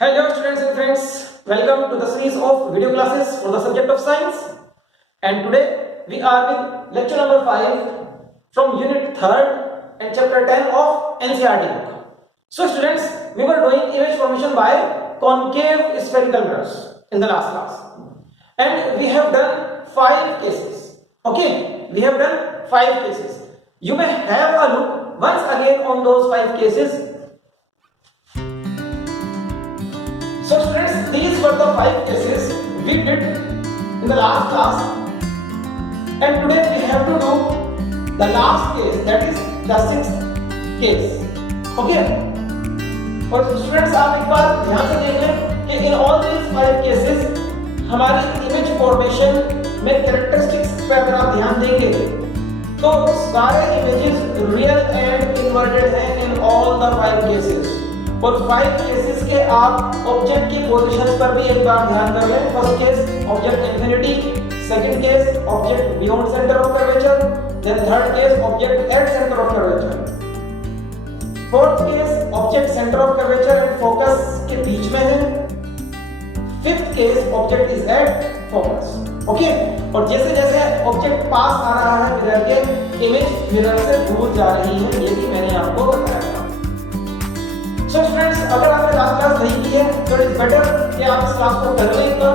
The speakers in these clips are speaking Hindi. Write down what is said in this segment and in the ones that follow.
Hello students and friends, welcome to the series of video classes for the subject of science, and today we are with lecture number 5 from unit 3rd and chapter 10 of NCERT book. So students, we were doing image formation by concave spherical mirrors in the last class, and we have done 5 cases. Okay, we have done 5 cases. You may have a look once again on those 5 cases. So students, these were the 5 cases we did in the last class, and today we have to do the last case, that is the 6th case. Okay, और students आप एक बार ध्यान से देख लें कि in all these 5 cases हमारी image formation में characteristics पे अगर आप ध्यान देंगे तो सारे images real and inverted हैं in all the 5 cases. और 5 केसेस के आप ऑब्जेक्ट की पोजीशंस पर भी एक बार ध्यान कर लें. First case object infinity, second case object beyond centre of curvature, then third case object at centre of curvature, fourth case object centre of curvature and focus के बीच में है, fifth case object is at focus. Okay, और जैसे जैसे ऑब्जेक्ट पास आ रहा है मिरर के, इमेज मिरर से दूर जा रही है, ये भी मैंने आपको बताया था. So friends, अगर आपने लास्ट क्लास नहीं की है तो इट्स बेटर कि आप इस क्लास को कर लें तो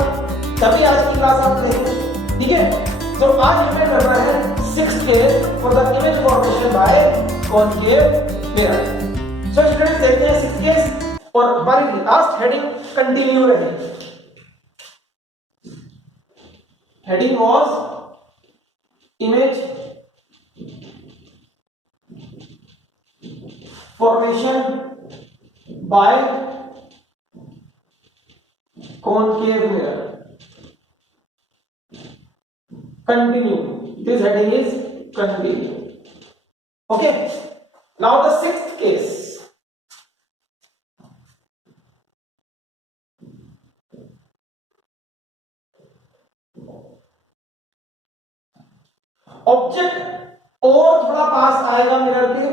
तभी आज की क्लास आप लेंगे. ठीक है, तो आज हमें करना है 6th case for the image formation by concave mirror. So students, देखते हैं 6th केस और हमारी लास्ट हेडिंग कंटिन्यू रहेगी. Heading was image formation by concave mirror. Continue. This heading is continue. Okay. Now the 6th case. Object और थोड़ा पास आएगा मिरर के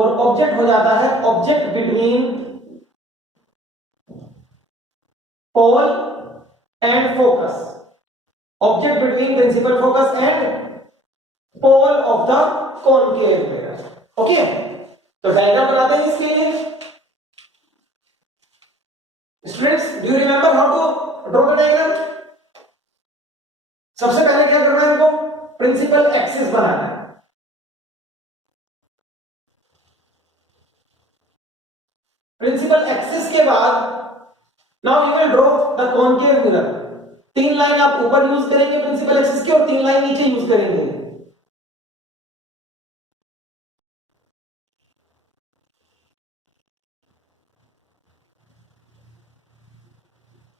और ऑब्जेक्ट हो जाता है object between pole and focus, object between principal focus and pole of the concave mirror. Okay, तो डायग्राम बनाते हैं इसके लिए. Students, do you remember how to draw the diagram? सबसे पहले क्या करना है, इनको प्रिंसिपल एक्सिस बनाना है. प्रिंसिपल एक्सिस के बाद now you will draw the concave mirror. 3 line आप ऊपर यूज करेंगे प्रिंसिपल एक्सिस की और 3 लाइन नीचे यूज करेंगे.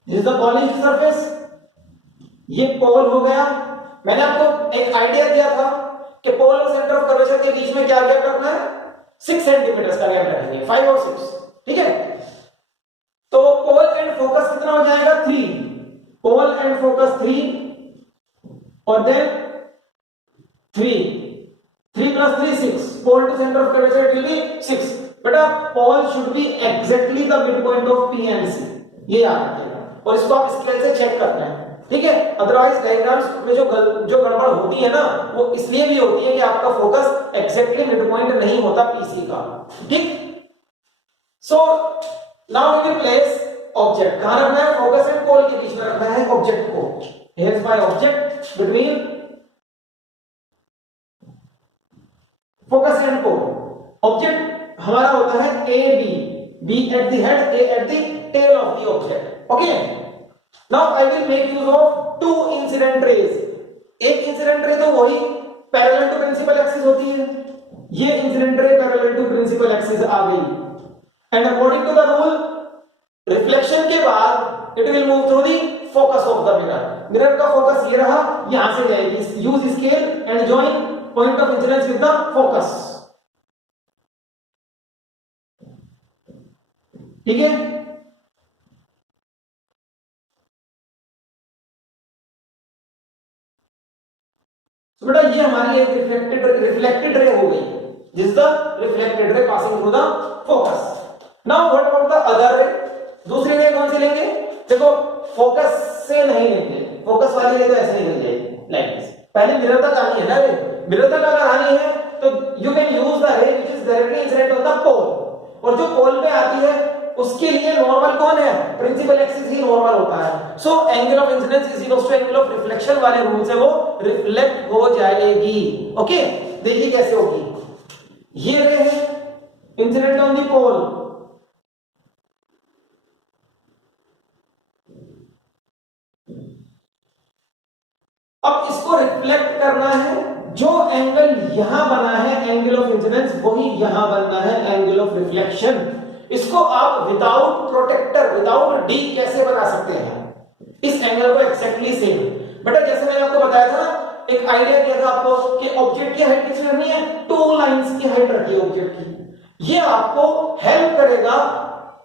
This is the polished surface. ये पोल हो गया. मैंने आपको एक आइडिया दिया था कि पोल और सेंटर ऑफ कर्वेचर के बीच में क्या गैप रखना है, 6 सेंटीमीटर का गैप रखेंगे, 5 और 6. ठीक है, तो पोल एंड फोकस कितना हो जाएगा, 3. पोल एंड फोकस 3 और then 3 plus 3 6. Pole to centre of curvature it will be 6. बेटा pole should be exactly the mid point of P and C, ये याद रखिएगा और इसको आप स्केल से चेक करना है. ठीक है, अदरवाइज डायग्राम्स में जो गड़बड़ होती है ना, वो इसलिए भी होती है कि आपका फोकस एग्जैक्टली मिड पॉइंट नहीं होता पीसी का. ठीक, so now we will place object. कहां रखना है, फोकस एंड पोल के बीच में रखना है ऑब्जेक्ट को. here is my object between focus and pole. Object हमारा होता है a b at the head, a at the tail of the object. okay, now I will make use of 2 incident rays. एक इंसिडेंट रे तो वही पैरेलल टू प्रिंसिपल एक्सिस होती है. ये incident ray parallel to principal axis आ गई. And according to the rule, reflection के बाद it will move through the focus of the mirror. Mirror का फोकस ये रहा, यहां से जाएगी. Use scale and join point of incidence with the focus. ठीक है, तो बेटा ये हमारी एक रिफ्लेक्टेड रे हो गई. This is the reflected ray passing through the focus. Now what about the other ray? दूसरी रे कौन सी लेंगे? देखो फोकस से नहीं लेंगे, फोकस वाली रे तो ऐसे ही मिल जाएगी लाइक दिस। पहले मिरर तक आनी है ना रे, मिरर तक अगर आनी है तो you can use the ray which is directly incident on the pole, और जो पोल पे आती है उसके लिए नॉर्मल कौन है? प्रिंसिपल एक्सिस ही नॉर्मल होता है। So angle of incidence is equal to angle of reflection वाले रूल से वो रिफ्लेक्ट हो जाएगी। ओके, देखिए कैसे होगी। ये रे है इंसिडेंट ऑन द पोल, अब इसको रिफ्लेक्ट करना है, जो एंगल यहां बना है एंगल ऑफ इंसिडेंस वही यहां बनना है एंगल ऑफ रिफ्लेक्शन। इसको आप विदाउट प्रोटेक्टर विदाउट डी कैसे बना सकते हैं इस एंगल को एक्जेक्टली सेम? बेटा जैसे मैंने आपको बताया था ना, एक आइडिया दिया था आपको कि ऑब्जेक्ट की हाइट कितनी रखनी है? 2 लाइंस की हाइट रखिए ऑब्जेक्ट की। ये आपको हेल्प करेगा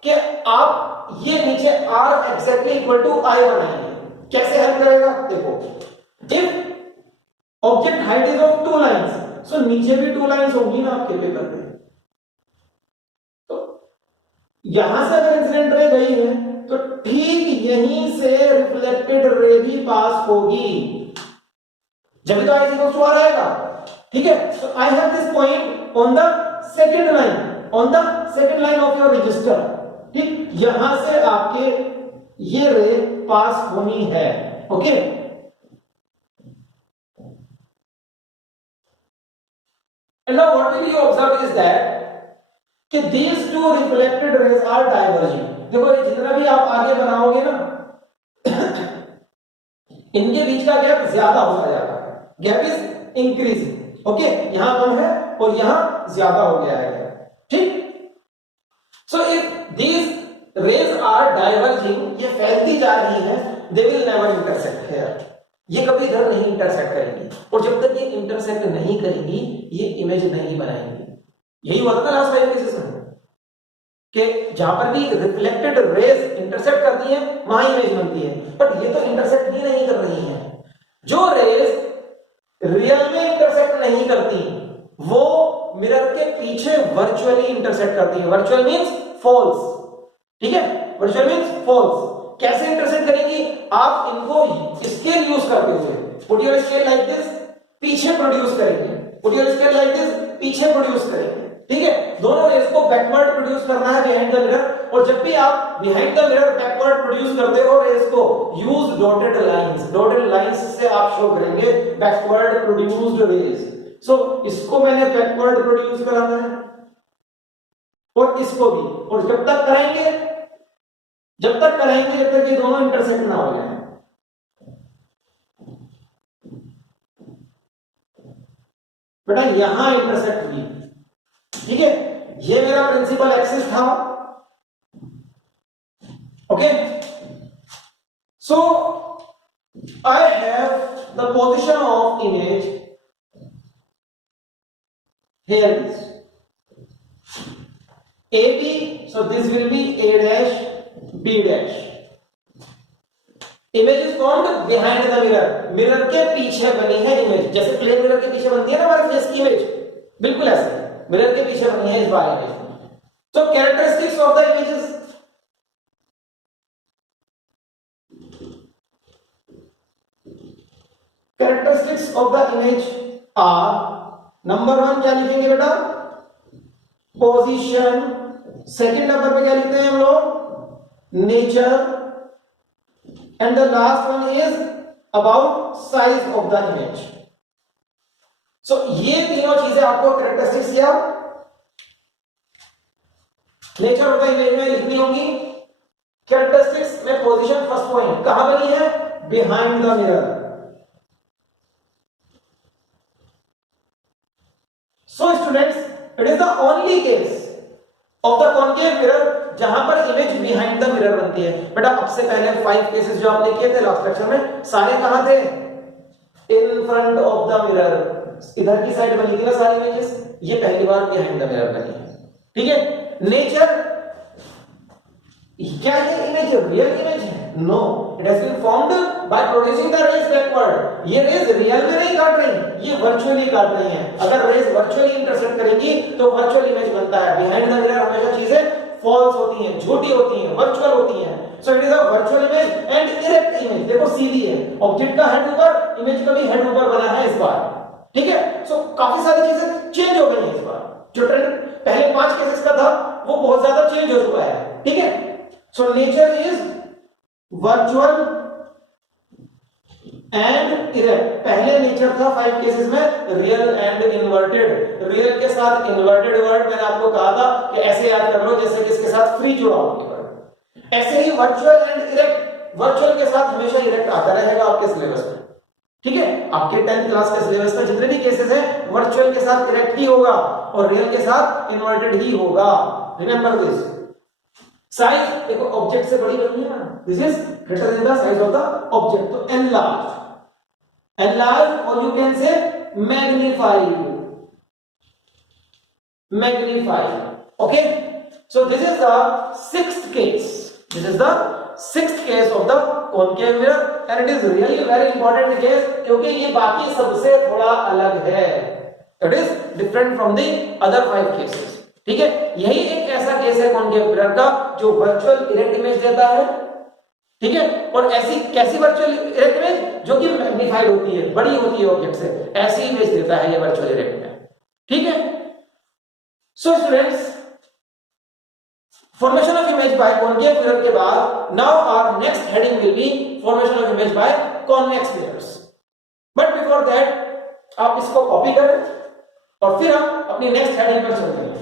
कि आप ये नीचे r exactly equal to I बनाएंगे। कैसे हेल्प करेगा? देखो, if object height is of 2 lines, so नीचे भी 2 लाइंस होंगी ना आपके पेपर में। तो यहां से अगर इंसिडेंट रे गई है तो ठीक यहीं से रिफ्लेक्टेड रे भी पास होगी, जब भी तो I इक्वल टू R आएगा। ठीक है, so I have this point on the second line, on the second line of your register. ठीक, यहां से आपके ये रे पास होनी है। Okay, and now what will you observe is that कि these two reflected rays are diverging। देखो ये जितना भी आप आगे बनाओगे ना इनके बीच का गैप ज्यादा होता जाता है, गैप इज इंक्रीजिंग। ओके, यहां कम है और यहां ज्यादा हो गया है। ठीक, so if these rays are diverging, ये फैलती जा रही है, they will never intersect here, ये कभी इधर नहीं इंटरसेक्ट करेंगी, और जब तक ये इंटरसेक्ट नहीं करेंगी ये इमेज नहीं बनाएंगी। यही हुआ था लास्ट 5 केसेस में कि जहां पर भी रिफ्लेक्टेड रेज इंटरसेक्ट करती है वहां इमेज बनती है, बट ये तो इंटरसेक्ट ही नहीं कर रही है। जो रेज रियल में इंटरसेक्ट नहीं करती वो मिरर के पीछे वर्चुअली इंटरसेक्ट करती है। Virtual means false. ठीक है, वर्चुअल मींस फॉल्स। कैसे इंटरसेक्ट करेंगी? आप इनको स्केल यूज करते हुए, put your scale like this, पीछे प्रोड्यूस करेंगे, put your scale like this, पीछे प्रोड्यूस करेंगे। ठीक है, दोनों रेज को बैकवर्ड प्रोड्यूस करना है बिहाइंड द मिरर, और जब भी आप behind the mirror backward produce करते हो रेज को, use dotted lines. Dotted lines से आप शो करेंगे बैकवर्ड प्रोड्यूस्ड रेज। सो इसको मैंने बैकवर्ड प्रोड्यूस कराना है और इसको भी, और जब तक कराएंगे जब तक ये दोनों इंटरसेक्ट ना हो जाए। बेटा यहां इंटरसेक्ट हुई। ठीक है, ये मेरा प्रिंसिपल एक्सिस था। Okay, so I have the position of image here is AB, so this will be A dash B dash। Image is formed behind the mirror, mirror के पीछे बनी है इमेज, जैसे प्लेन मिरर के पीछे बनती है ना हमारे फेस की इमेज, बिल्कुल ऐसे मिरर के पीछे बनी है इस बार इमेज। तो characteristics of the images, characteristics of the image are, number 1 क्या लिखेंगे बेटा? पोजीशन। सेकंड नंबर पे क्या लिखते हैं हम लोग? Nature. And the last one is about size of the image. So ये तीनों चीजें आपको कैरेक्टरिस्टिक्स या नेचर ऑफ द इमेज में लिखनी होंगी। कैरेक्टरिस्टिक्स में पोजीशन फर्स्ट पॉइंट कहां बनी है? Behind the mirror. So students, it is the only case of the concave mirror जहां पर इमेज बिहाइंड द मिरर बनती है। बेटा अब से पहले 5 केसेस जो आपने किए थे लास्ट लेक्चर में, सारे कहां थे? In front of the mirror, इधर की साइड बनी थी ना सारी इमेजेस, ये पहली बार बिहाइंड द मिरर बनी है। ठीक है, नेचर, क्या ये इमेज रियल इमेज है? No, it has been formed by producing the rays backward. ये रेज रियल में नहीं काट रही, ये वर्चुअली काट रही हैं। अगर रेज वर्चुअली इंटरसेक्ट करेंगी तो वर्चुअल इमेज बनता है। बिहाइंड द मिरर हमेशा चीजें फॉल्स होती हैं, झूठी होती हैं, वर्चुअल होती हैं। So it is a virtual image and erect image. देखो सीधी है, ऑब्जेक्ट का हेड ऊपर, इमेज का भी हेड ऊपर बना है इस बार। ठीक है, सो काफी सारी चीजें चेंज हो गई हैं इस बार। जो ट्रेंड पहले 5 केसेस का था वो बहुत ज्यादा चेंज हो चुका है। ठीक है, so nature is virtual and erect. पहले नेचर था 5 केसेस में रियल एंड इन्वर्टेड। रियल के साथ इन्वर्टेड वर्ड मैंने आपको कहा था कि ऐसे याद कर लो जैसे कि इसके साथ फ्री जुड़ा हो वर्ड। ऐसे ही वर्चुअल एंड इरेक्ट, वर्चुअल के साथ हमेशा इरेक्ट आता रहेगा आपके सिलेबस में। ठीक है, आपके 10th क्लास के सिलेबस में जितने भी केसेस हैं वर्चुअल के साथ इरेक्ट ही होगा और रियल के साथ इन्वर्टेड ही होगा। Remember this. साइज देखो ऑब्जेक्ट से बड़ी करनी है ना, this is greater than the size of the object, तो enlarge, enlarged or you can say magnified, okay. So this is the 6th case, this is the 6th case of the concave mirror and it is really very important case क्योंकि ये बाकी सबसे थोड़ा अलग है, it is different from the other 5 cases। ठीक है, यही एक ऐसा केस है concave mirror का जो वर्चुअल इरेक्ट इमेज देता है। ठीक है, और ऐसी कैसी वर्चुअल इरेक्ट इमेज जो कि मैग्नीफाइड होती है, बड़ी होती है ऑब्जेक्ट से, ऐसी इमेज देता है ये वर्चुअल इरेक्ट इमेज। ठीक है, so students formation of image by concave mirror के बाद now our next heading will be formation of image by convex mirrors. But before that आप इसको कॉपी करें और फिर हम अपनी नेक्स्ट हेडिंग पर चलते हैं।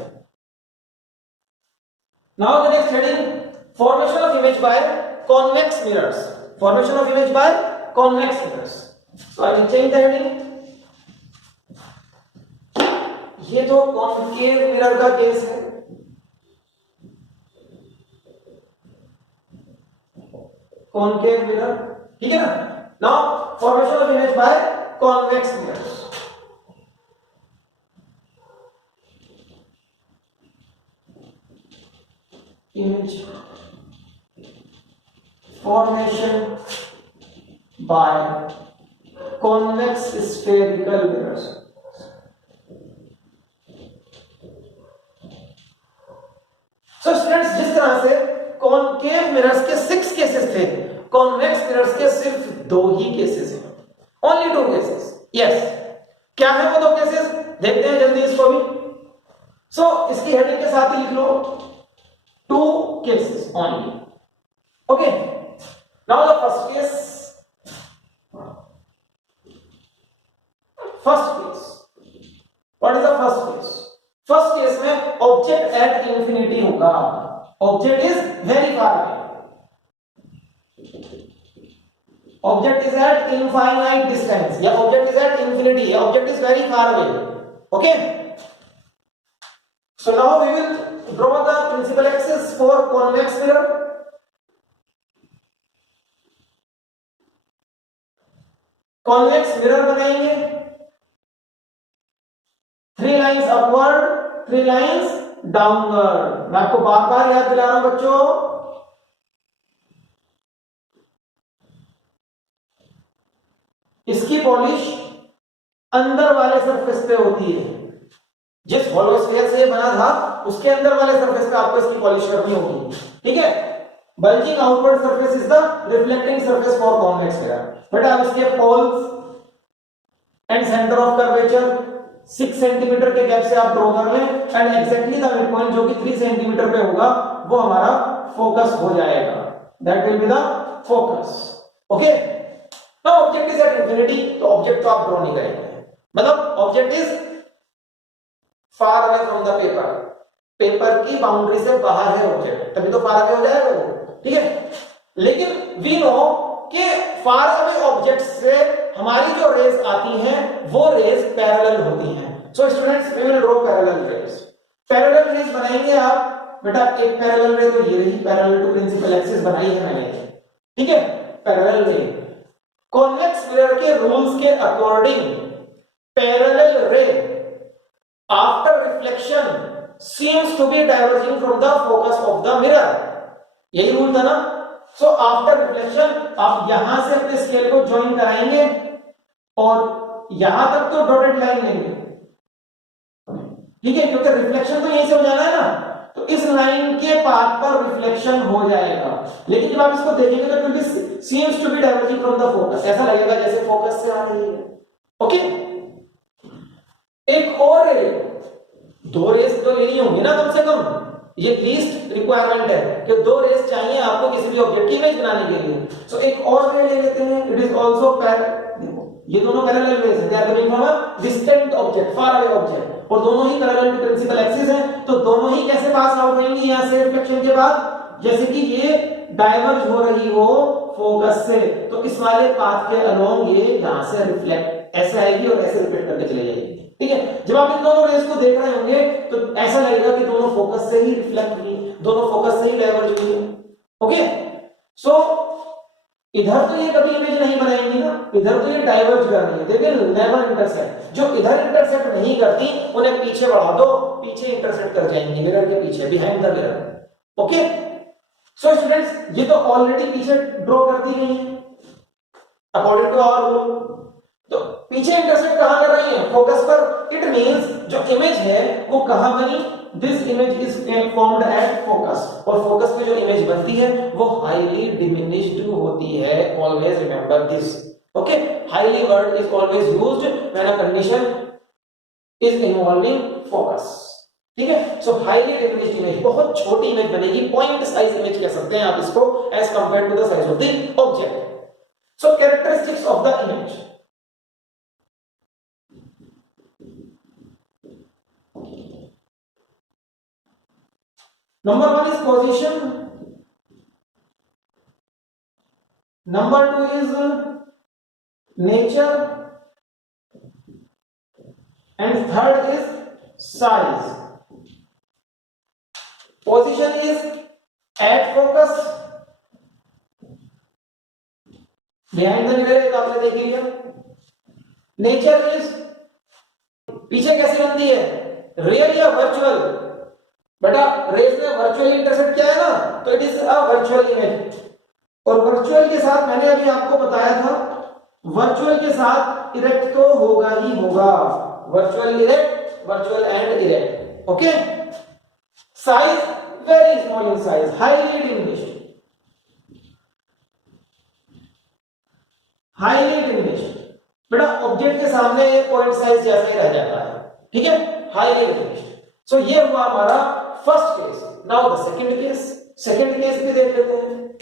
Now the next heading formation of image bye convex mirrors, formation of image by convex mirrors। so I will change the heading। ये तो concave mirror का केस है, concave mirror, ठीक है ना। now formation of image by convex mirrors। image formation by convex spherical mirrors। so students जिस तरह से कॉनकेव मिरर्स के 6 केसेस थे, कॉन्वेक्स मिरर्स के सिर्फ 2 ही केसेस हैं, ओनली 2 केसेस। यस, क्या है वो 2 केसेस, देखते हैं जल्दी इसको भी। सो इसकी हेडिंग के साथ ही लिख लो 2 cases only, okay. Now the first case, what is the first case? First case में object at infinity होगा, object is very far away, object is at infinite distance या object is at infinity या object is very far away, okay। So now we will draw the principal axis for convex mirror। Convex mirror बनाएंगे, 3 लाइंस अपवर्ड, 3 लाइंस डाउनवर्ड। मैं आपको बार बार याद दिला रहा हूं बच्चों, इसकी पॉलिश अंदर वाले सरफेस पे होती है। जिस हॉलो स्फीयर से ये बना था उसके अंदर वाले सरफेस पे आपको इसकी पॉलिश करनी होगी। ठीक है, bulging outward surface is the reflecting surface for convex mirror। बेटा अब इसके poles and centre of curvature 6 centimetre के गैप से आप ड्रॉ कर लें and exactly the mid point जो कि 3 सेंटीमीटर पे होगा वो हमारा फोकस हो जाएगा, that will be the focus, okay. Now object is at infinity, तो ऑब्जेक्ट तो आप ड्रॉ नहीं करेंगे, मतलब object is far away from the paper, paper की बाउंड्री से बाहर है ऑब्जेक्ट, तभी तो फार अवे हो जाएगा वो। ठीक है, लेकिन वी नो कि फार अवे ऑब्जेक्ट से हमारी जो रेज आती हैं वो रेज पैरेलल होती हैं। So students we will draw parallel rays. Parallel rays बनाएंगे आप बेटा, एक पैरेलल रे तो ये रही, पैरेलल टू प्रिंसिपल एक्सिस बनाई है मैंने। ठीक है, पैरेलल रे कॉन्वेक्स मिरर के रूल्स के अकॉर्डिंग पैरेलल रे after reflection seems to be diverging from the focus of the mirror, यही रूल था ना। सो आफ्टर रिफ्लेक्शन आप यहां से अपने स्केल को ज्वाइन कराएंगे और यहां तक तो डॉटेड लाइन लेंगे, ठीक है, क्योंकि रिफ्लेक्शन तो यहीं से हो जाना है ना। तो इस लाइन के पाथ पर रिफ्लेक्शन हो जाएगा, लेकिन जब आप इसको देखेंगे तो it will seems to be diverging from the focus, ऐसा लगेगा जैसे फोकस से आ रही है। ओके, एक और रे, दो रेस तो लेनी होंगी ना कम से कम, ये लीस्ट रिक्वायरमेंट है कि दो रेस चाहिए आपको किसी भी ऑब्जेक्ट की इमेज बनाने के लिए। सो एक और रे ले लेते हैं, इट इज आल्सो ये दोनों पैरेलल रेस हैं, they are coming from a distant object, far away object, और दोनों ही पैरेलल टू प्रिंसिपल एक्सिस हैं, तो दोनों ही कैसे पास आउट होंगी यहां से रिफ्लेक्शन के बाद, जैसे कि ये डाइवर्ज हो रही हो फोकस से, तो इस वाले पाथ के अलोंग ये यहां से रिफ्लेक्ट ऐसे आएगी और ऐसे रिफ्लेक्ट करके चले जाएगी। ठीक है, जब आप इन दोनों रेस को देख रहे होंगे तो ऐसा लगेगा कि दोनों फोकस से ही रिफ्लेक्ट हुई, दोनों फोकस से ही डाइवर्ज हुई। ओके, सो इधर तो ये कभी इमेज नहीं बनाएंगी ना, इधर तो ये डाइवर्ज कर रही है, दे विल नेवर इंटरसेक्ट। जो इधर इंटरसेक्ट नहीं करती उन्हें पीछे बढ़ा दो, पीछे इंटरसेक्ट कर जाएंगी, मिरर के पीछे, behind the mirror. Okay, so students ये तो ऑलरेडी पीछे ड्रॉ कर दी गई है अकॉर्डिंग टू आवर रूल। तो पीछे इंटरसेक्ट कहां कर रही है, फोकस पर। इट मींस जो इमेज है वो कहां बनी, this image is formed at focus, और फोकस पे जो इमेज बनती है वो हाईली डिमिनिश्ड होती है, always remember this. Okay, highly word is always used when a condition is involving focus. ठीक है, सो हाईली डिमिनिश्ड इमेज, बहुत छोटी इमेज बनेगी, पॉइंट साइज इमेज कह सकते हैं आप इसको, as compared to the size of the object. So characteristics of the image, number 1 is position, number 2 is nature, and third is size. Position is at focus, behind the mirror, एक आपने देख लिया। nature is पीछे कैसे बनती है, रियल या वर्चुअल, बेटा रेस ने वर्चुअली इंटरसेक्ट किया है ना, तो it is a virtual image. और वर्चुअल के साथ मैंने अभी आपको बताया था, वर्चुअल के साथ इरेक्ट तो होगा ही होगा, virtual erect, virtual and erect. Okay, size very small in size, highly diminished, highly diminished, बेटा ऑब्जेक्ट के सामने ये पॉइंट साइज जैसा ही रह जाता है। ठीक है, हाईली डिमिनिश्ड। सो ये हुआ हमारा first case. Now the second case, second case भी देख लेते हैं।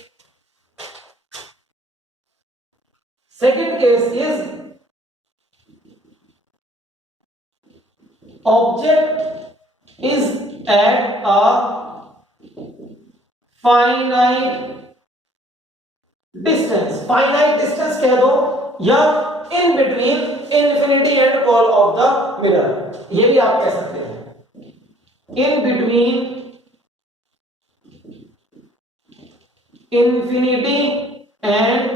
Second case is object is at a finite distance, finite distance कह दो, या in between infinity and Paul of the mirror, ये भी आप कह सकते हैं। In between infinity and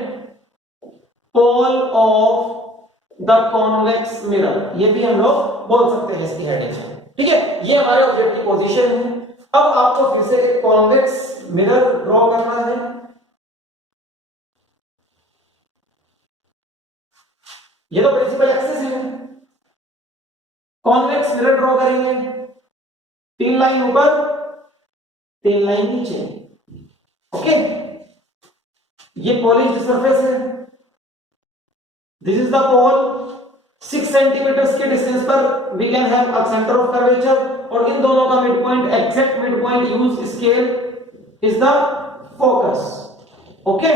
pole of the convex mirror, ये भी हम लोग बोल सकते हैं इसकी हेडिंग से। ठीक है, ये हमारे ऑब्जेक्ट की पोजीशन है। अब आपको फिर से एक कॉन्वेक्स मिरर ड्रॉ करना है। ये तो प्रिंसिपल एक्सिस है, कॉन्वेक्स मिरर ड्रॉ करेंगे, 3 लाइन ऊपर 3 लाइन नीचे। ओके, ये पॉलिश्ड सरफेस है, this is the pole, 6 centimetre के डिस्टेंस पर we can have a centre of curvature, और इन दोनों का mid point, exact mid point use scale is the focus. Okay,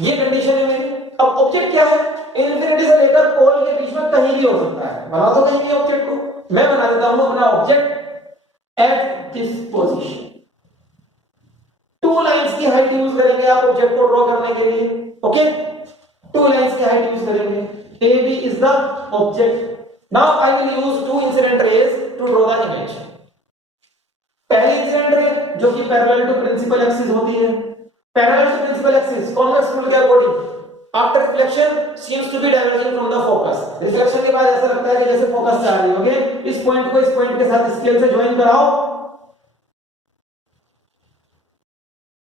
ये कंडीशन है मेरी। अब ऑब्जेक्ट क्या है, इन्फिनिटी से लेकर पोल के बीच में कहीं भी हो सकता है, बना दो कहीं भी ऑब्जेक्ट को। मैं बना देता हूं अपना object at this position. 2 lines की हाइट यूज करेंगे आप ऑब्जेक्ट को ड्रॉ करने के लिए। ओके, 2 लाइंस की हाइट यूज करेंगे। A B is the object. Now I will use 2 incident rays to draw the image. पहली इंसिडेंट रे जो कि पैरेलल टू प्रिंसिपल एक्सिस होती है, parallel to principal axis, convex rule के according after reflection seems to be diverging from the focus. Reflection के बाद ऐसा लगता है कि जैसे फोकस से आ रही होगी। इस पॉइंट को इस पॉइंट के साथ स्केल से ज्वाइन कराओ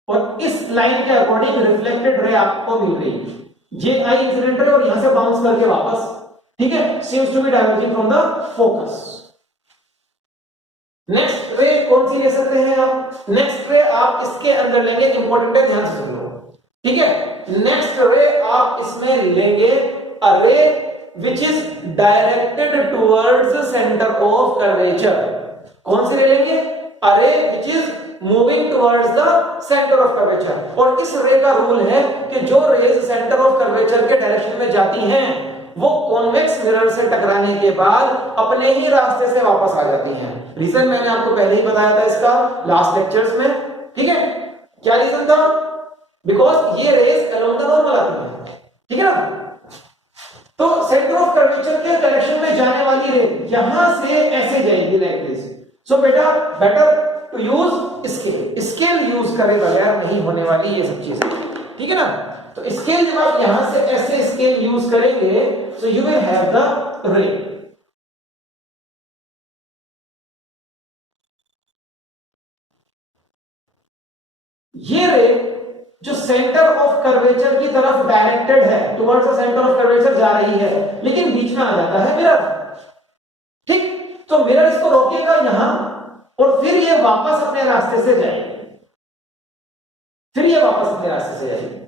और इस लाइन के अकॉर्डिंग रिफ्लेक्टेड रे आपको मिल गई। ये आई इंसिडेंट रे और यहां से बाउंस करके वापस, ठीक है, seems to be diverging from the focus. Next ray कौन सी ले सकते हैं आप? नेक्स्ट रे आप इसके अंदर लेंगे, इंपॉर्टेंट है, ध्यान से सुन लो, ठीक है। नेक्स्ट रे आप इसमें लेंगे अ रे which is directed towards centre of curvature. कौन सी रे लेंगे? अ रे which is moving towards the centre of curvature. और इस रे का रूल है कि जो रेज सेंटर ऑफ कर्वेचर के डायरेक्शन में जाती हैं वो कॉन्वेक्स मिरर से टकराने के बाद अपने ही रास्ते से वापस आ जाती हैं। रीजन मैंने आपको पहले ही बताया था इसका लास्ट लेक्चर्स में, ठीक है। क्या रीजन था? बिकॉज ये रेज अलोंग द नॉर्मल आती है, ठीक है ना। तो सेंटर ऑफ कर्वेचर के डायरेक्शन में जाने वाली रे यहां से ऐसे जाएगी लाइक दिस। सो बेटा better to use scale, scale use करे बगैर नहीं होने वाली ये सब चीजें, ठीक है ना। तो स्केल जब आप यहां से ऐसे स्केल यूज करेंगे so you will have the रे। ये रे जो सेंटर ऑफ कर्वेचर की तरफ डायरेक्टेड है, towards the centre of curvature जा रही है, लेकिन बीच में आ जाता है मिरर, ठीक। तो मिरर इसको रोकेगा यहां और फिर ये वापस अपने रास्ते से जाएगी, फिर ये वापस अपने रास्ते से जाएगी।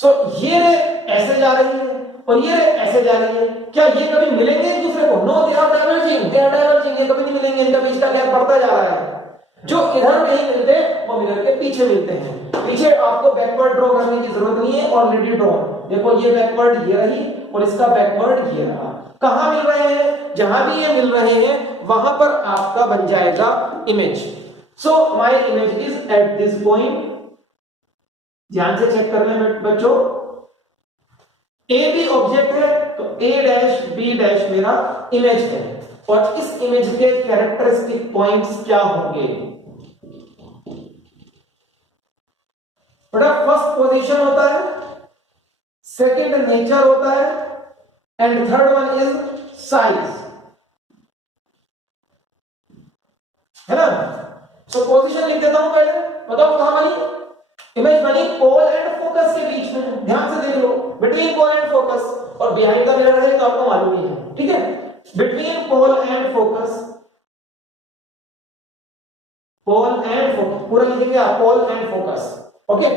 सो ये रे ऐसे जा रही है और ये रे ऐसे जा रही है। क्या ये कभी मिलेंगे एक दूसरे को? No, they are diverging, they are diverging, ये कभी नहीं मिलेंगे, इनका बीच का गैप बढ़ता जा रहा है। जो इधर नहीं मिलते वो मिरर के पीछे मिलते हैं। पीछे आपको बैकवर्ड ड्रॉ करने की जरूरत नहीं है, ऑलरेडी ड्रॉ। देखो ये बैकवर्ड ये रही और इसका बैकवर्ड ये रहा। कहां मिल रहे हैं? जहां भी ये मिल रहे हैं वहां पर आपका बन जाएगा image. So my image is at this point. ध्यान से चेक कर लें बच्चों, ए भी ऑब्जेक्ट है तो ए डैश बी डैश मेरा इमेज है। और इस इमेज के कैरेक्टरिस्टिक पॉइंट्स क्या होंगे? बड़ा फर्स्ट पोजीशन होता है, सेकंड नेचर होता है and third one is size, है ना। सो पोजीशन लिख देता हूं पहले, बताओ कहां बनी? इमेज बनी पोल एंड फोकस के बीच में। ध्यान से देख लो, बिटवीन पोल एंड फोकस, और बिहाइंड द मिरर है तो आपको मालूम ही है, ठीक है। Between pole and focus, pole and focus पूरा लिखेंगे आप, pole and focus, okay.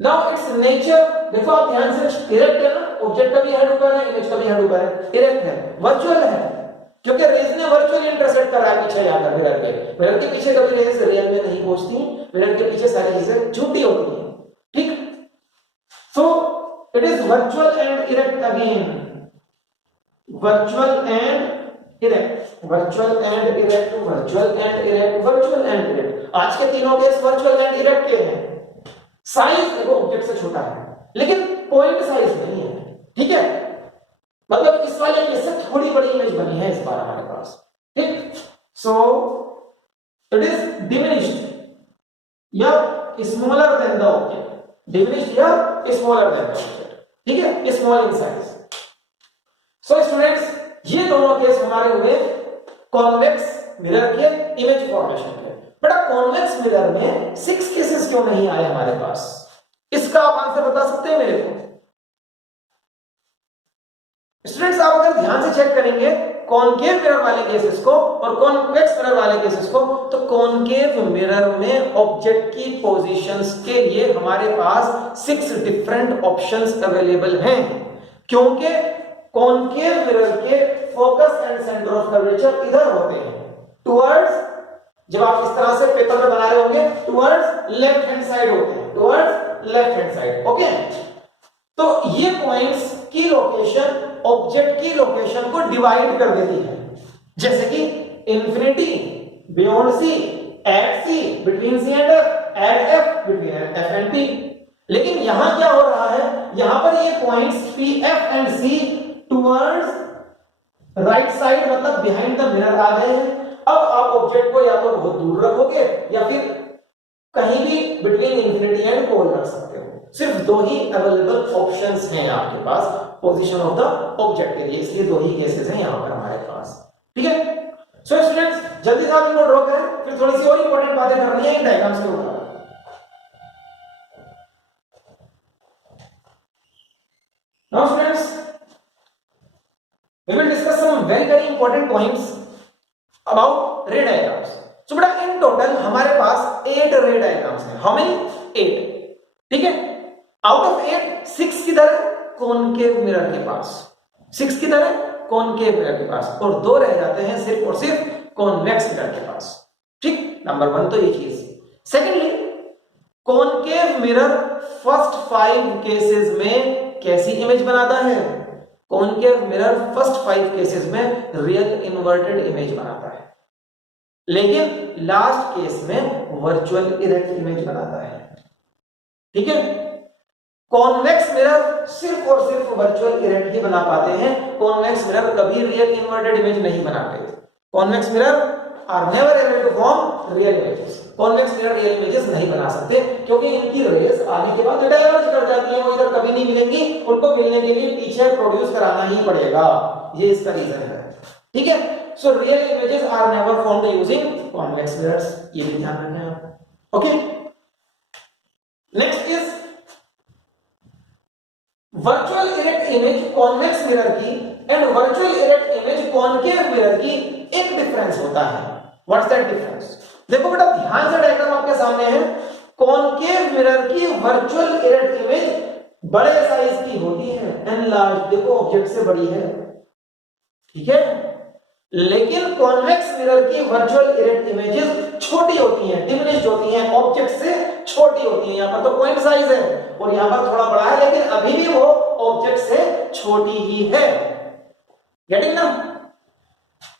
Now its nature, देखो आप ध्यान से, इरेक्ट है ना, ऑब्जेक्ट का भी हेड ऊपर है, इमेज का भी हेड ऊपर है, इरेक्ट है, वर्चुअल है, क्योंकि रेज ने वर्चुअल इंटरसेप्ट करा है पीछे जाकर मिरर के। मिरर के पीछे कभी रेज रियल में नहीं पहुंचती, मिरर के पीछे सारी चीजें झूठी होती हैं, ठीक। So it is virtual and erect again, virtual and erect, virtual and erect, virtual and erect, virtual and erect. आज के तीनों केस वर्चुअल एंड इरेक्ट के हैं। साइज देखो ऑब्जेक्ट से छोटा है लेकिन पॉइंट साइज नहीं है, ठीक है। मतलब इस वाले केस से थोड़ी बड़ी इमेज बनी है इस बार हमारे पास, ठीक। सो इट इज डिमिनिश्ड या smaller than the object, diminished या स्मॉलर देन द ऑब्जेक्ट, ठीक है, small in size. So students ये दोनों केस हमारे हुए कॉन्वेक्स मिरर के इमेज फॉर्मेशन के। बट कॉन्वेक्स मिरर में 6 केसेस क्यों नहीं आए हमारे पास? इसका आप आंसर बता सकते हैं मेरे को? स्टूडेंट्स आप अगर ध्यान से चेक करेंगे कॉनकेव मिरर वाले केसेस को और कॉन्वेक्स मिरर वाले केसेस को, तो कॉनकेव मिरर में ऑब्जेक्ट की पोजीशंस के लिए हमारे पास 6 डिफरेंट ऑप्शंस अवेलेबल हैं, क्योंकि कॉनकेव मिरर के focus and centre of curvature इधर होते हैं, टुवर्ड्स, जब आप इस तरह से पेपर में बना रहे होंगे टुवर्ड्स लेफ्ट हैंड साइड होते हैं, towards left hand side, okay. तो ये पॉइंट्स की लोकेशन ऑब्जेक्ट की लोकेशन को डिवाइड कर देती है, जैसे कि infinity, beyond C, at C, between C and F, at F, between F and P. लेकिन यहां क्या हो रहा है, यहां पर ये points P, F and C towards right side मतलब बिहाइंड द मिरर आ गए हैं। अब आप ऑब्जेक्ट को या तो बहुत दूर रखोगे या फिर कहीं भी बिटवीन इंफिनिटी एंड पोल रख सकते हो। सिर्फ दो ही अवेलेबल ऑप्शंस हैं आपके पास पोजीशन ऑफ द ऑब्जेक्ट के लिए, इसलिए दो ही केसेस हैं यहां पर हमारे पास, ठीक है। सो स्टूडेंट्स जल्दी से आप इनको ड्रॉ करें, फिर थोड़ी सी और इंपॉर्टेंट बातें करनी है इन डायग्राम्स के ऊपर। Now students we will discuss some very important points about ray diagram. 8, ठीक है। आउट ऑफ 8 6 किधर है? कॉनकेव मिरर के पास। 6 किधर है? कॉनकेव मिरर के पास, और 2 रह जाते हैं सिर्फ और सिर्फ कॉन्वेक्स मिरर के पास, ठीक। नंबर 1 तो ये चीज। Secondly, concave mirror first 5 cases में कैसी इमेज बनाता है? कॉनकेव मिरर फर्स्ट 5 केसेस में रियल इन्वर्टेड इमेज बनाता है, लेकिन लास्ट केस में वर्चुअल इरेक्ट इमेज बनाता है, ठीक है। कॉन्वेक्स मिरर सिर्फ और सिर्फ वर्चुअल इरेक्ट ही बना पाते हैं, कॉन्वेक्स मिरर कभी रियल इन्वर्टेड इमेज नहीं बनाते। Convex mirror are never able to form real images. Convex mirror real images नहीं बना सकते क्योंकि इनकी रेज आने के बाद डाइवर्ज कर जाती है, वो इधर कभी नहीं मिलेंगी, उनको मिलने के लिए पीछे प्रोड्यूस कराना ही पड़ेगा, ये इसका रीजन है, ठीक है। So real images are never formed using convex mirrors, ये भी ध्यान रखना है, okay. Next is virtual erect image convex mirror की and virtual erect image concave mirror की एक डिफरेंस होता है। What's that difference? देखो बेटा, ध्यान से डायग्राम आपके सामने है। कॉनकेव मिरर की वर्चुअल इरेक्ट इमेज बड़े साइज की होती है, एनलार्ज, देखो ऑब्जेक्ट से बड़ी है, ठीक है। लेकिन कॉन्वेक्स मिरर की वर्चुअल इरेक्ट इमेजेस छोटी होती हैं, डिमिनिश्ड होती हैं, ऑब्जेक्ट से छोटी होती हैं। यहां पर तो पॉइंट साइज है और यहां पर थोड़ा बड़ा है, लेकिन अभी भी वो ऑब्जेक्ट से छोटी ही है। गेटिंग ना?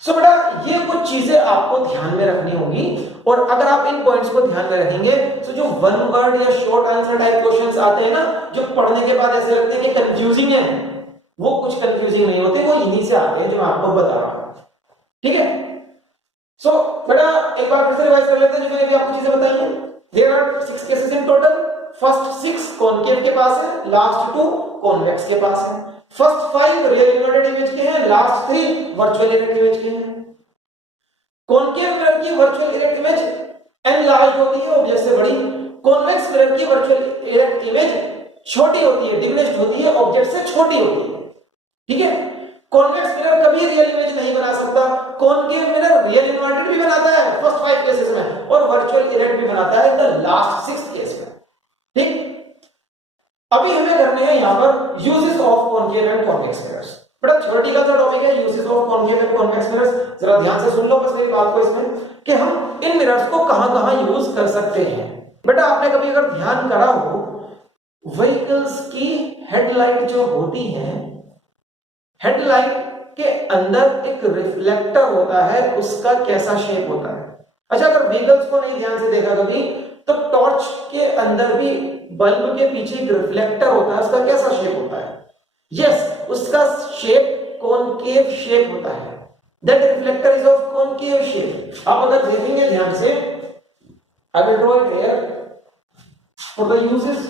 सो बेटा, ये कुछ चीजें आपको ध्यान में रखनी होगी, और अगर आप इन पॉइंट्स को ध्यान में रखेंगे तो जो वन वर्ड या शॉर्ट आंसर टाइप क्वेश्चंस आते हैं ना, जो पढ़ने के बाद ऐसे लगते हैं कि कंफ्यूजिंग है, वो कुछ कंफ्यूजिंग नहीं होते, वो इन्हीं से आते हैं जो मैं आपको बता रहा हूं, ठीक है। सो बेटा, एक बार फिर से रिवाइज कर लेते हैं जो मैंने अभी आपको चीजें बताई हैं। There are 6 cases in total. First 6 concave के पास है, लास्ट 2 कॉन्वेक्स के पास है। फर्स्ट 5 रियल इन्वर्टेड इमेज के हैं, लास्ट 3 वर्चुअल इरेक्ट इमेज के हैं। कॉनकेव मिरर की वर्चुअल इरेक्ट इमेज एनलार्ज होती है, ऑब्जेक्ट से बड़ी। कॉन्वेक्स मिरर की वर्चुअल इरेक्ट इमेज छोटी होती है, डिमिनिश्ड होती है, ऑब्जेक्ट से छोटी होती है, ठीक है। कॉन्वेक्स मिरर कभी रियल इमेज नहीं बना सकता। कॉनकेव मिरर रियल इन्वर्टेड भी बनाता है फर्स्ट 5 केसेस में, और वर्चुअल इरेक्ट भी बनाता है द लास्ट 6th केस में, ठीक। अभी हमें करने हैं यहां पर uses of concave and convex mirrors. बड़ा थ्योरेटिकल सा टॉपिक है uses of concave and convex mirrors. जरा ध्यान से सुन लो बस मेरी बात को इसमें, कि हम इन मिरर्स को कहां-कहां यूज कर सकते हैं। बेटा, आपने कभी अगर ध्यान करा हो, व्हीकल्स की हेडलाइट जो होती है, हेडलाइट के अंदर एक रिफ्लेक्टर होता है, उसका कैसा शेप होता है? अच्छा, अगर व्हीकल्स को नहीं ध्यान से देखा कभी, तो टॉर्च के अंदर भी बल्ब के पीछे एक रिफ्लेक्टर होता है, उसका कैसा शेप होता है? यस, उसका शेप कॉनकेव शेप होता है। That reflector is of concave shape. आप अगर देखेंगे ध्यान से, I will draw it here for the uses.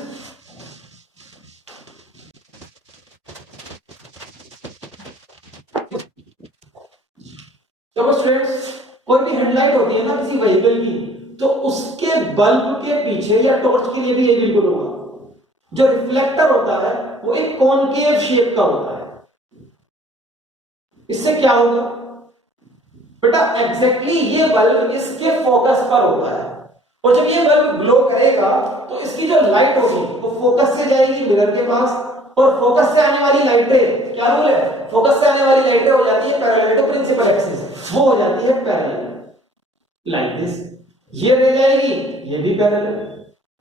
तो स्टूडेंट्स, कोई भी हेडलाइट होती है ना किसी व्हीकल की, तो उसके बल्ब के पीछे या टॉर्च के लिए भी ये बिल्कुल होगा, जो रिफ्लेक्टर होता है वो एक कॉनकेव शेप का होता है। इससे क्या होगा बेटा? एग्जैक्टली ये बल्ब इसके फोकस पर होता है, और जब ये बल्ब ग्लो करेगा तो इसकी जो लाइट होगी वो फोकस से जाएगी मिरर के पास, और फोकस से आने वाली लाइटें, क्या रूल है, फोकस से आने वाली लाइटें हो जाती है पैरेलल टू प्रिंसिपल एक्सिस, वो हो जाती है पैरेलल लाइक दिस। ये रह जाएगी, ये भी पैरेलल,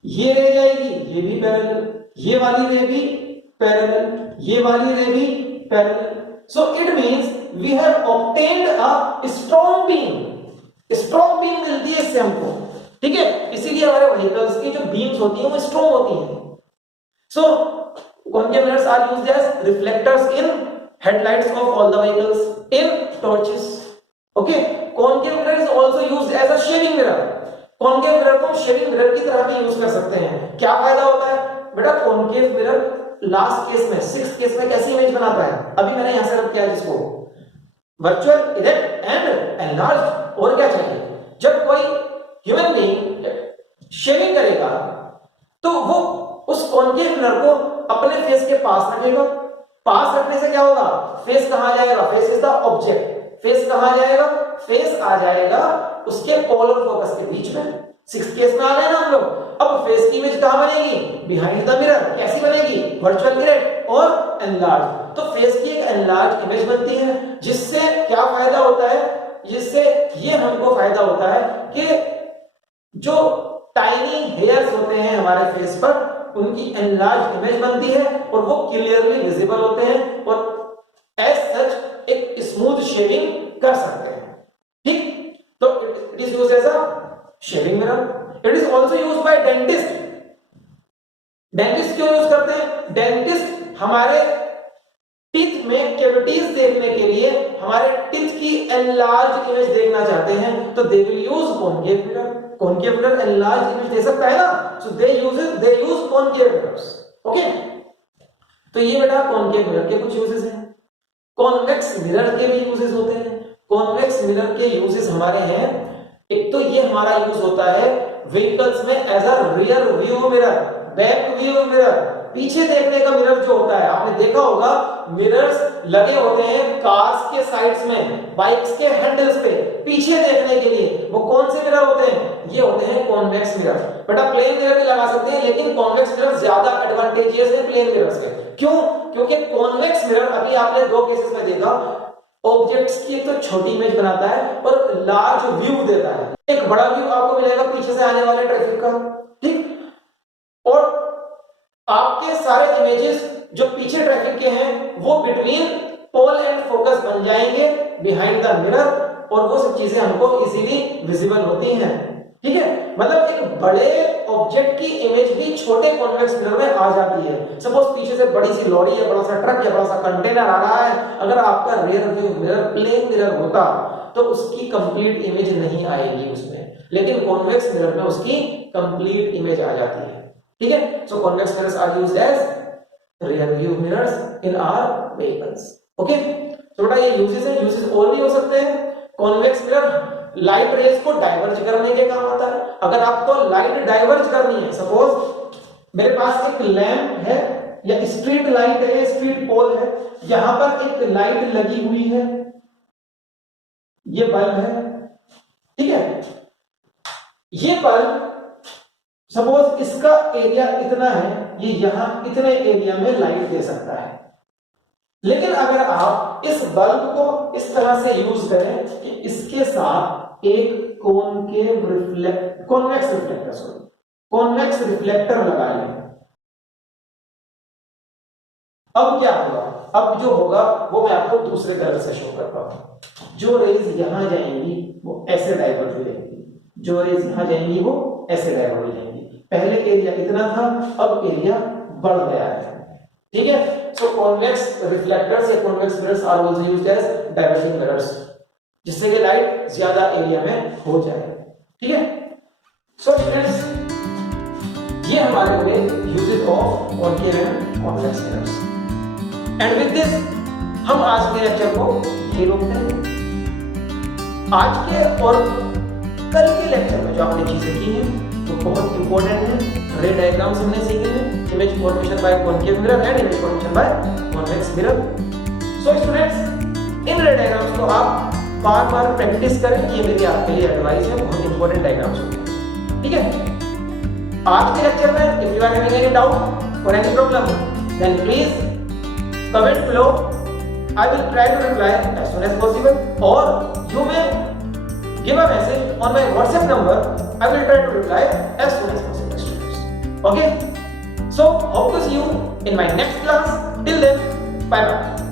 ये रह जाएगी, ये भी पैरेलल, ये वाली रे भी पैरेलल, ये वाली रे भी parallel. So it means we have obtained a strong beam. Strong beam मिलती है इससे हमको, ठीक है। इसीलिए हमारे व्हीकल्स की जो बीम्स होती हैं वो स्ट्रॉन्ग होती हैं। So concave mirrors are used as reflectors in headlights of all the vehicles, in torches, okay. Concave mirror is also used as a shaving mirror. Concave mirror को शेविंग मिरर की तरह भी यूज कर सकते हैं। क्या फायदा होता है बेटा? कॉनकेव मिरर लास्ट केस में 6th केस में कैसी इमेज बनाता है? अभी मैंने यहां से रख किया जिसको वर्चुअल इरेक्ट एंड एनलार्ज्ड। और क्या चाहिए? जब कोई ह्यूमन बीइंग शेविंग करेगा तो वो उस कॉनकेव मिरर को अपने फेस के पास रखेगा। पास रखने से क्या होगा? फेस कहां जाएगा? Face is the object. Face कहां जाएगा? फेस आ जाएगा उसके पोलर फोकस के बीच में। सिक्स्थ केस में आ गए ना हम लोग। अब फेस की इमेज कहां बनेगी? Behind the mirror. कैसी बनेगी? वर्चुअल ग्रिड और एनलार्ज। तो फेस की एक एनलार्ज इमेज बनती है, जिससे क्या फायदा होता है? जिससे ये हमको फायदा होता है कि जो टाइनी हेयर्स होते हैं हमारे फेस पर, उनकी एनलार्ज इमेज बनती है और वो क्लियरली विजिबल होते हैं और एज सच एक स्मूथ शेविंग कर सकते हैं। ठीक, तो it is used as a shaving mirror. It is also used by dentist. Dentist क्यों यूज करते हैं? डेंटिस्ट हमारे टीथ में कैविटीज देखने के लिए हमारे टीथ की एनलार्ज इमेज देखना चाहते हैं, तो they will use concave mirror. Concave mirror enlarge image दे सकता है ना, so they use concave mirrors. Okay, तो ये बेटा कॉनकेव मिरर के कुछ यूजेस हैं। कॉन्वेक्स मिरर के भी यूजेस होते हैं। कॉन्वेक्स मिरर के यूजेस हमारे हैं, एक तो ये हमारा यूज होता है व्हीकल्स में as a rear view mirror, back view mirror, पीछे देखने का मिरर जो होता है। आपने देखा होगा मिरर्स लगे होते हैं कार्स के साइड्स में, बाइक्स के हैंडल्स पे, पीछे देखने के लिए। वो कौन से मिरर होते हैं? ये होते हैं कॉन्वेक्स मिरर। बेटा प्लेन मिरर भी लगा सकते हैं, लेकिन कॉन्वेक्स मिरर ज्यादा एडवांटेजियस है प्लेन मिरर से। क्यों? क्योंकि कॉन्वेक्स मिरर, अभी आपने दो केसेस में देखा, ऑब्जेक्ट्स की एक तो छोटी इमेज बनाता है और लार्ज व्यू देता है। एक बड़ा व्यू आपको मिलेगा पीछे से आने वाले ट्रैफिक का, ठीक, और आपके सारे इमेजेस जो पीछे ट्रैफिक के हैं वो बिटवीन पोल एंड फोकस बन जाएंगे बिहाइंड द मिरर, और वो सब चीजें हमको इजीली विजिबल होती हैं। ठीक है, मतलब एक बड़े ऑब्जेक्ट की इमेज भी छोटे कॉन्वेक्स मिरर में आ जाती है। सपोज पीछे से बड़ी सी लॉरी है, बड़ा सा ट्रक है, बड़ा सा कंटेनर आ रहा है, अगर आपका rear view mirror plane mirror होता तो उसकी कंप्लीट इमेज नहीं आएगी उसमें, लेकिन कॉन्वेक्स मिरर में उसकी कंप्लीट इमेज आ जाती है। ठीक है, so convex mirrors are used as rear view mirrors in our vehicles. Okay, तो बेटा ये यूजेस है। यूजेस और भी हो सकते हैं। कॉन्वेक्स मिरर लाइट रेज को डाइवर्ज करने के काम आता है। अगर आपको लाइट डाइवर्ज करनी है, सपोज मेरे पास एक लैंप है या स्ट्रीट लाइट है, स्ट्रीट पोल है, यहां पर एक लाइट लगी हुई है, ये बल्ब है, ठीक है। ये बल्ब सपोज इसका एरिया इतना है, ये यहां इतने एरिया में लाइट दे सकता है। लेकिन अगर आप इस बल्ब को इस तरह से यूज करें कि इसके साथ एक कॉन्वेक्स रिफ्लेक्टर लगा लें, अब क्या होगा? अब जो होगा वो मैं आपको दूसरे कलर से शो करता हूं। जो रेज यहां जाएंगी वो ऐसे डाइवर्ट हो जाएंगी, जो रेज यहां जाएंगी वो ऐसे डाइवर्ट हो जाएंगी। पहले एरिया इतना था, अब एरिया बढ़ गया है। ठीक है, सो कॉन्वेक्स रिफ्लेक्टर्स या convex mirrors are also used as diverging mirrors, जिससे कि लाइट ज्यादा एरिया में हो जाए। ठीक है, सो फ्रेंड्स ये हमारे हुए uses of concave and convex mirrors. And with this हम आज के लेक्चर को ये रोकते हैं। आज के और कल के लेक्चर में जो आपने चीजें की हैं तो बहुत इंपॉर्टेंट है। रे डायग्राम्स हमने सीखे हैं, image formation by concave mirror and image formation by convex mirror. So students in रे डायग्राम्स को आप बार-बार प्रैक्टिस करें, ये मेरी आपके लिए एडवाइस है, बहुत इंपॉर्टेंट डायग्राम्स होते हैं। ठीक है, आज के लेक्चर में if you are having any doubt और any problem then please comment below, I will try to reply as soon as possible, और you may give a message on my WhatsApp number. I will try to reply as soon as possible, students. Okay? So, hope to see you in my next class. Till then, bye bye.